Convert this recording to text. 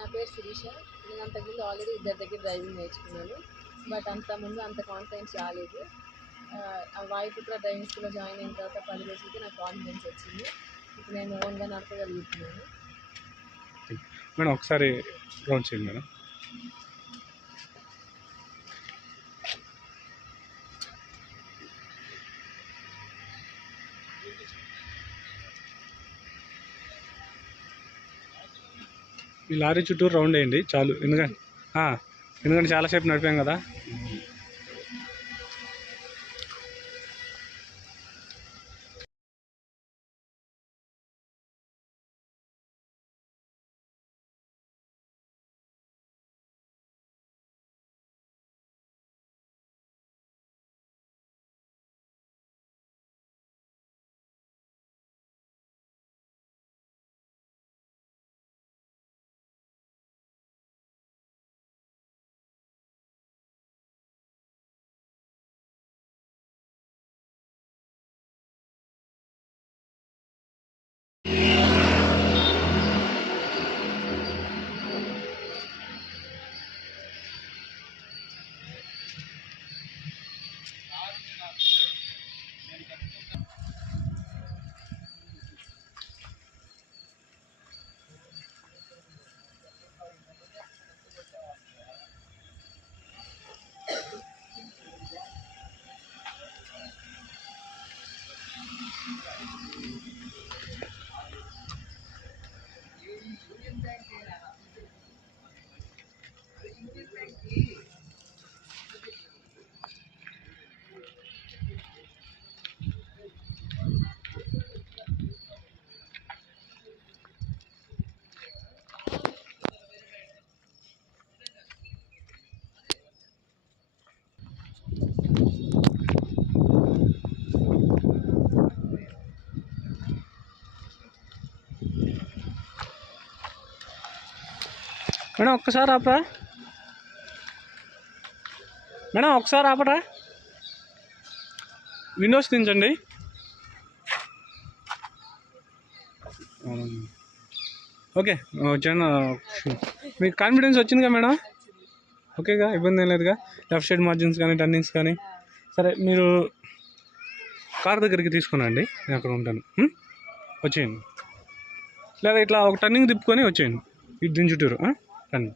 నా పేరు శిరీష. నేను అంతకుముందు ఆల్రెడీ ఇద్దరి దగ్గర డ్రైవింగ్ నేర్చుకున్నాను. బట్ అంతకుముందు అంత కాన్ఫిడెన్స్ రాలేదు. వాయుపుత్ర డ్రైవింగ్ స్కూల్లో జాయిన్ అయిన తర్వాత 10 రోజులకి నాకు కాన్ఫిడెన్స్ వచ్చింది. ఇప్పుడు నేను ఓన్గా నడపగలుగుతున్నాను. మేడం ఒకసారి రౌండ్ చేయండి మేడం. ఈ లారీ చుట్టూ రౌండ్ వేయండి చాలు, ఎందుకంటే చాలాసేపు నడిపాం కదా. మేడం ఒక్కసారి ఆపరా, మేడం ఒకసారి ఆపరా, విండోస్ దించండి. ఓకే వచ్చాను. మీకు కాన్ఫిడెన్స్ వచ్చిందిగా మేడం? ఓకేగా, ఇబ్బంది ఏం లేదుగా. లెఫ్ట్ సైడ్ మార్జిన్స్ కానీ టర్నింగ్స్ కానీ. సరే మీరు కార్ దగ్గరికి తీసుకున్నాండి, నేను అక్కడ ఉంటాను. వచ్చేయండి, లేదా ఇట్లా ఒక టర్నింగ్ తిప్పుకొని వచ్చేయండి, దీని చుట్టూరు రండి.